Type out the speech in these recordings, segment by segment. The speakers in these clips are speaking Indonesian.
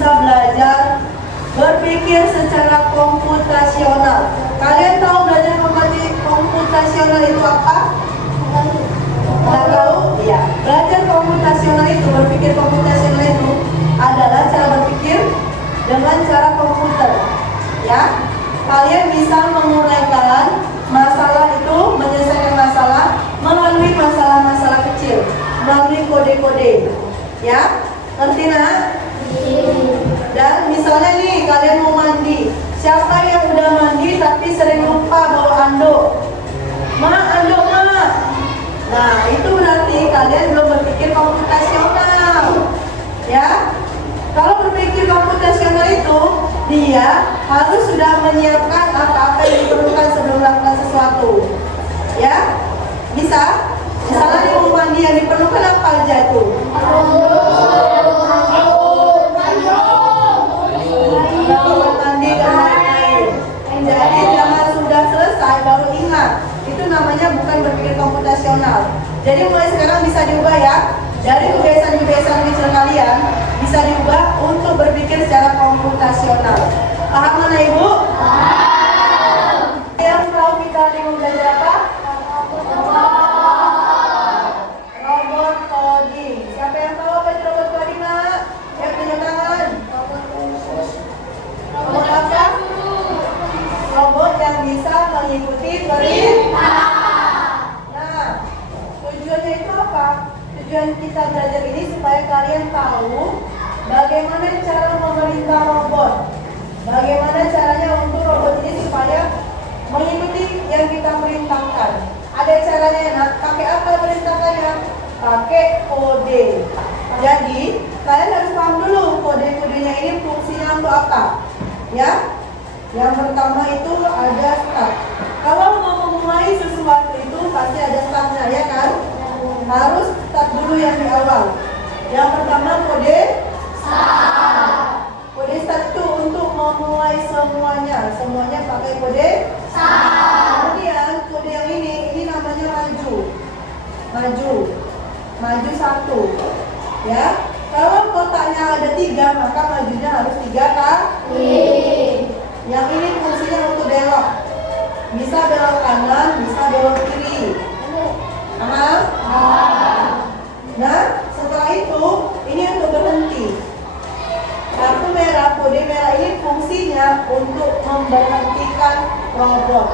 bisa belajar berpikir secara komputasional. Kalian tahu belajar komputasional itu apa? Nggak tahu? Iya. Belajar komputasional itu, berpikir komputasional itu adalah cara berpikir dengan cara komputer. Ya, kalian bisa menguraikan masalah itu, menyelesaikan masalah melalui masalah-masalah kecil, melalui kode-kode. Ya, ngerti nak? Dan misalnya nih, kalian mau mandi. Siapa yang udah mandi tapi sering lupa bawa anduk? Anduk, Ma. Nah, itu berarti kalian belum berpikir komputasional. Ya. Kalau berpikir komputasional itu, dia harus sudah menyiapkan apa-apa yang diperlukan sebelum melakukan sesuatu. Ya. Bisa? Misalnya di mau mandi yang diperlukan apa aja itu? Mandi dan lain-lain. Jadi jangan sudah selesai baru ingat. Itu namanya bukan berpikir komputasional. Jadi mulai sekarang bisa diubah ya. Dari kebiasaan-kebiasaan kecil kalian bisa diubah untuk berpikir secara komputasional. Paham mana Ibu? Paham. Yang tahu kita hari mau belajar apa? Robot coding. Siapa yang tahu apa itu robot coding, Nak? Tunjuk tangan. Robot apa? Robot yang bisa mengikuti perintah. Nah, tujuannya itu apa? Tujuan kita belajar ini supaya kalian tahu bagaimana cara memerintah robot. Bagaimana caranya untuk robot ini supaya mengikuti yang kita perintahkan. Ada caranya, nak. Pakai apa perintahkannya? Pakai kode. Jadi, kalian harus paham dulu kode-kodenya ini fungsinya untuk apa. Ya. Yang pertama itu ada start. Kalau mau memulai sesuatu itu pasti ada startnya, ya kan? Harus start dulu yang di awal. Yang pertama kode start. Kode start itu untuk memulai semuanya. Semuanya pakai kode start. Kemudian kode yang ini namanya maju. Maju satu. Ya. Kalau kotaknya ada 3, maka majunya harus 3 kali. Yang ini fungsinya untuk belok. Bisa belok kanan, bisa belok kiri. Paham? Nah, setelah itu ini untuk berhenti. Kartu merah, kode merah ini fungsinya untuk memberhentikan robot.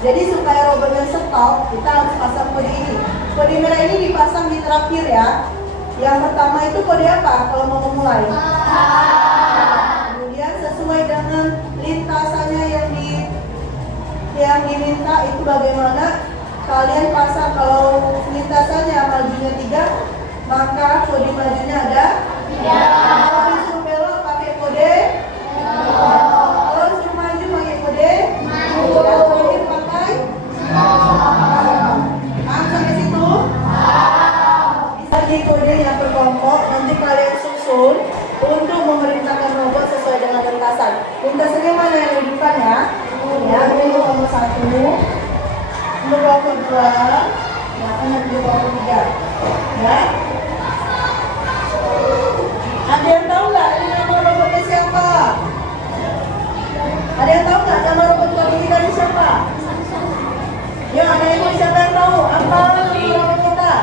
Jadi supaya robotnya stop, kita harus pasang kode ini. Kode merah ini dipasang di terakhir ya. Yang pertama itu kode apa kalau mau memulai? Kemudian sesuai dengan lintasannya yang diminta itu bagaimana? Kalian pasang kalau lintasannya majunya 3, maka kode majunya ada 3. Kalau disuruh belok pakai kode kalau disuruh maju pakai kode yang terakhir pakai sampai situ. Bisa di kode yang berkelompok, nanti kalian susun untuk memerintahkan robot sesuai dengan lintasan. Lintasannya mana yang di depan ya? Ya, ini nomor 1. Untuk kelompok 2, untuk kelompok 3. Ya. Ada yang tahu nggak ini nama robotnya siapa? Ada yang tahu nggak nama robot coding kita ini siapa? Ya, ada yang siapa yang tahu? Apa nama robot kita?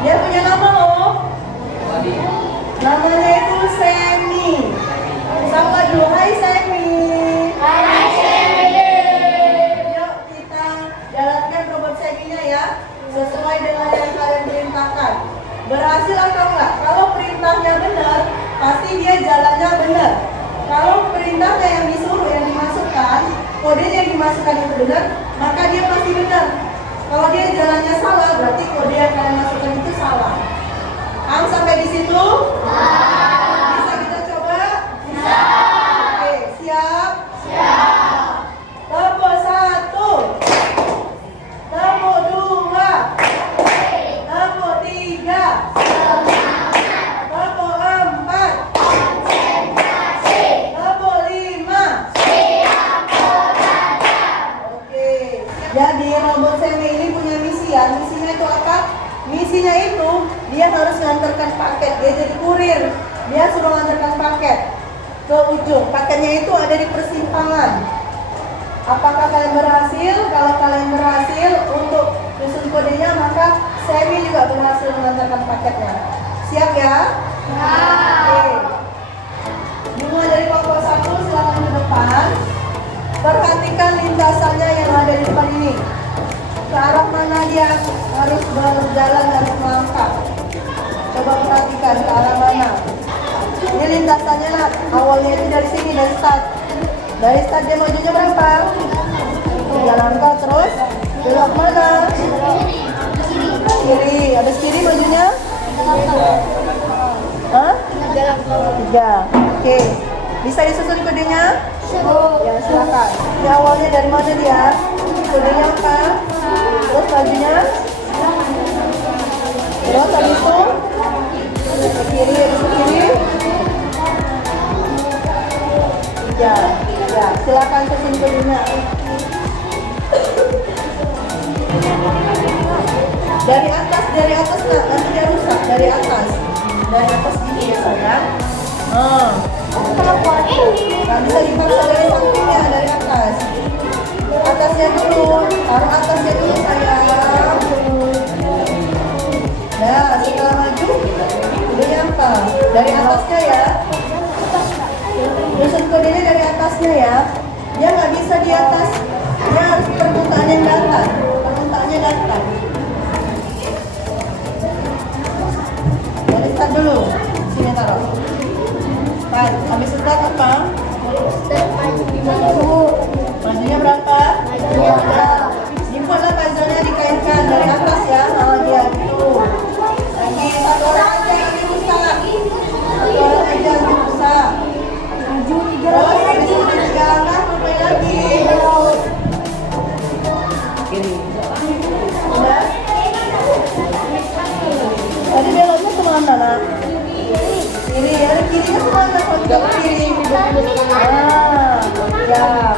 Dia punya nama loh. Namanya itu Semi. Sapa dulu, hai Semi. Hai Semi. Yuk kita jalankan robot Seminya ya, sesuai dengan yang kalian perintahkan. Berhasil atau enggak? Kalau perintahnya benar, pasti dia jalannya benar. Kalau perintahnya yang disuruh, yang dimasukkan, kodenya yang dimasukkan itu benar, maka dia pasti benar. Kalau dia jalannya salah, berarti kode yang kalian masukkan itu salah. Paham sampai di situ? Bisa kita coba? Bisa. Oke, siap? Siap. Tempo 1. Tempo 2. Tempo 3. Tempo 4. Tempo 5. Oke. Jadi robot Semi ini punya misi ya. Misinya itu apa? Misinya itu dia harus mengantarkan paket, dia jadi kurir. ke ujung. Paketnya itu ada di persimpangan. Apakah kalian berhasil? Kalau kalian berhasil untuk susun kodenya, maka Semi juga berhasil mengantarkan paketnya. Siap ya? Oke. Dimulai dari kelompok 1, silakan ke depan. Perhatikan lintasannya yang ada di depan ini. Ke arah mana dia harus berjalan dan melangkah. Coba perhatikan ke arah mana. Ini lintasannya lah. Awalnya itu dari sini, dari start. Dari start dia majunya berapa? 3 langkah terus. Belok mana? Kiri. Habis kiri majunya? Hah? 3. Oke. Bisa disusun kodenya? Ya, silakan. Di awalnya dari mana dia? Kodenya apa? Terus majunya? Terus habis itu? Ke kiri, habis ke kiri. Ya, silakan susun kodenya. Dari atas nak, nanti dia rusak. Dari atas gini ya sayang. Nah, bisa dipaksa dari sampingnya, dari atas. Atasnya dulu, taruh atasnya dulu sayang. Nah, setelah maju, kodenya apa? Dari atasnya ya. Susun kodenya dari atasnya ya. Dia nggak bisa di atas, dia harus permukaan yang datar. Permukaannya datar. Dari start dulu, sini taruh. Baik, habis start apa? Majunya berapa? Dibuatlah puzzle-nya, dikaitkan dari atas ya. Dia gitu. Lagi satu orang aja yang dirusak. Satu orang aja yang dirusak. Terus habis itu 3 langkah, ngapain lagi? Kiri. Udah? Tadi beloknya kemana nak? Kiri, dari kiri ke mana? Ke kiri. Ya.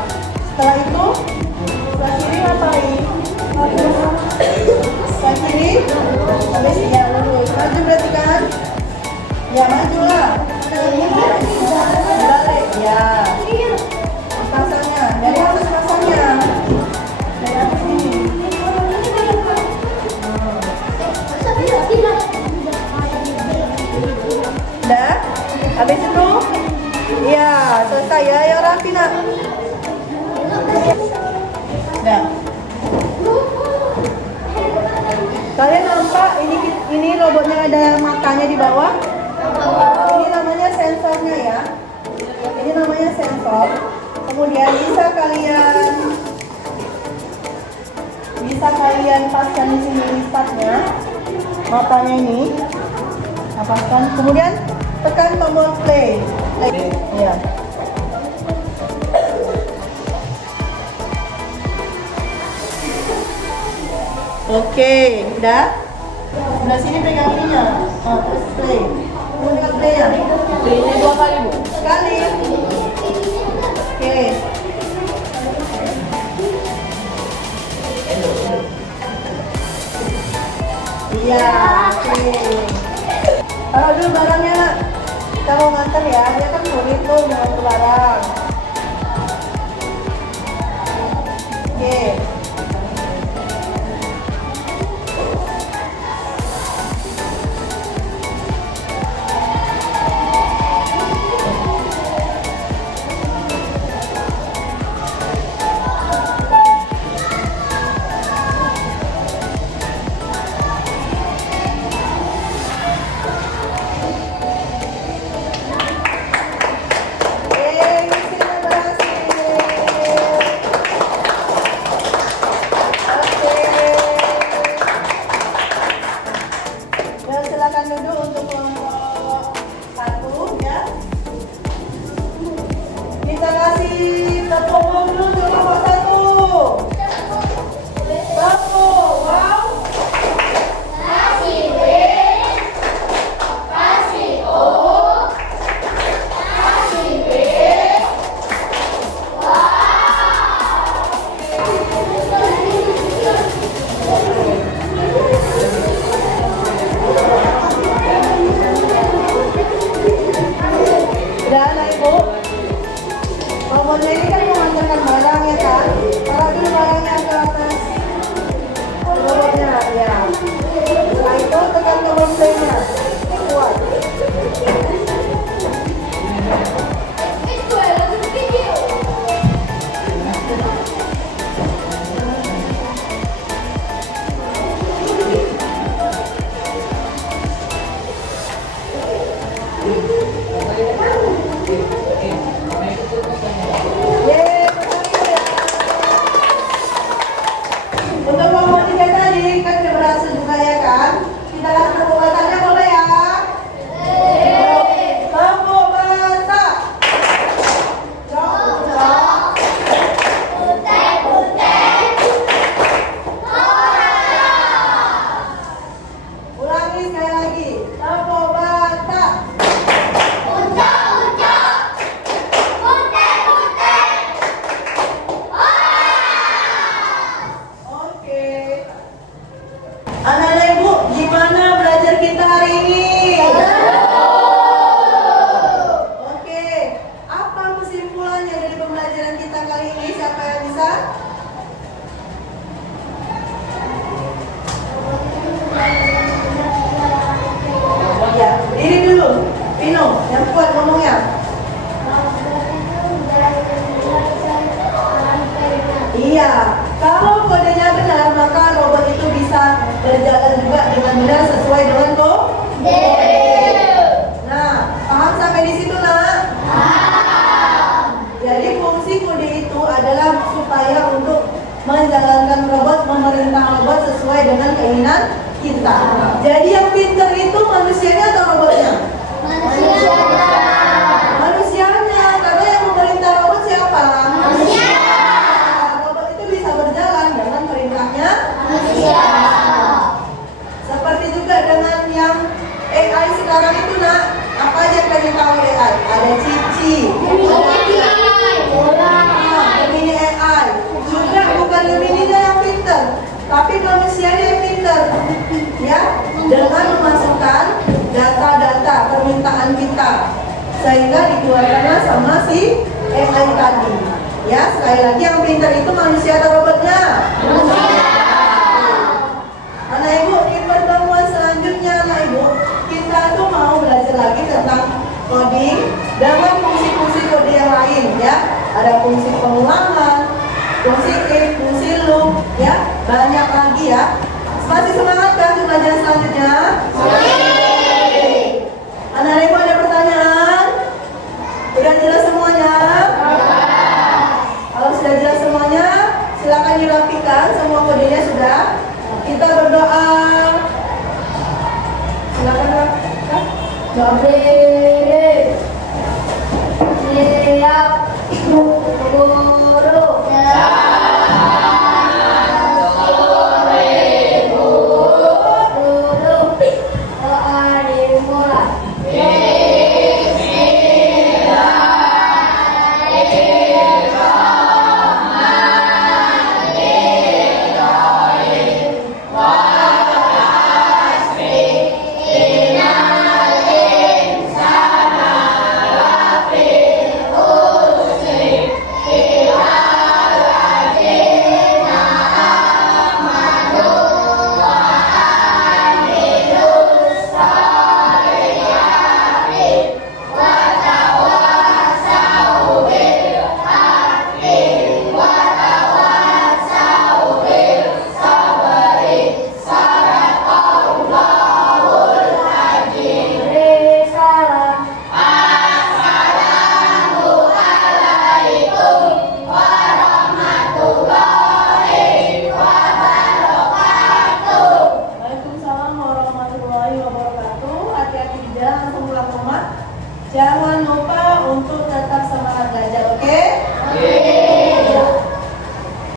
Setelah itu, setelah kiri ngapain? Setelah kiri, habis ya lurus. Maju berarti kan? Ya maju lah. Balik, ya. Pasangnya, dari atas pasangnya. Dari atas ini. Udah? Habis itu? Ya, selesai ya. Yang rapi nak. Udah. Kalian nampak ini robotnya ada matanya di bawah? Ini namanya sensornya ya. Ini namanya sensor. Kemudian bisa kalian paskan di sini startnya, matanya ini. Paskan. Kemudian tekan tombol play. Ya. Oke, udah. Sebelah sini pegang ininya. Terus play. Pegang play-nya. Play-nya 2 kali, Bu. Sekali. Oke. Iya, oke. Taruh dulu barangnya nak. Kita mau nganter ya. Dia kan murid tuh mau nganter barang. Oke. Silakan duduk untuk kelompok 1 ya. Kita kasih tepuk dulu untuk kelompok 1. Tepuk, wow. Kasih B, kasih O, kasih B. Udah naik Ibu? Robotnya ini kan mengantarkan barang ya kan? Taruh dulu barangnya ke atas robotnya ya. Setelah itu tekan tombol play-nya. Kuat. Untuk robot tiga tadi kan sudah berhasil juga ya kan? Kita lihat perbuatannya boleh ya? Lampu bata. Jok, jok. Ulangi sekali lagi. Lampu bata. Oke. Anak-anak Ibu, gimana belajar kita hari ini? Oke. Apa kesimpulannya dari pembelajaran kita kali ini? Siapa yang bisa? Ya, diri dulu. Pino, yang kuat ngomongnya. Iya, kalau kodenya benar maka robot itu bisa berjalan juga dengan benar sesuai dengan kode. Nah, paham sampai di situ nak? Jadi fungsi kode itu adalah supaya untuk menjalankan robot, memerintah robot sesuai dengan keinginan kita. Jadi yang pintar itu manusianya atau robotnya? Manusianya, karena yang memerintah robot siapa? Robot itu bisa berjalan dengan perintahnya manusia. Seperti juga dengan yang AI sekarang itu nak, apa aja kalian tahu AI? Ada Cici, Gemini AI. Juga bukan Gemini-nya yang pintar, tapi manusianya yang pintar, ya, dengan memasukkan data-data permintaan kita sehingga dikeluarkanlah sama si AI tadi. Ya, sekali lagi yang pintar itu manusia atau robotnya? Anak Ibu, di pertemuan selanjutnya anak Ibu, kita tuh mau belajar lagi tentang coding dengan fungsi-fungsi kode yang lain ya. Ada fungsi pengulangan, fungsi if, fungsi loop, ya, banyak lagi ya. Masih semangat kan untuk belajar selanjutnya? Anak Ibu ada pertanyaan? Udah jelas semuanya? Kalau sudah jelas semuanya, silakan dirapikan semua kodenya sudah. Kita berdoa. Silakan rapikan. Siap guru. Doa dimulai. Jangan lupa untuk tetap semangat belajar, oke?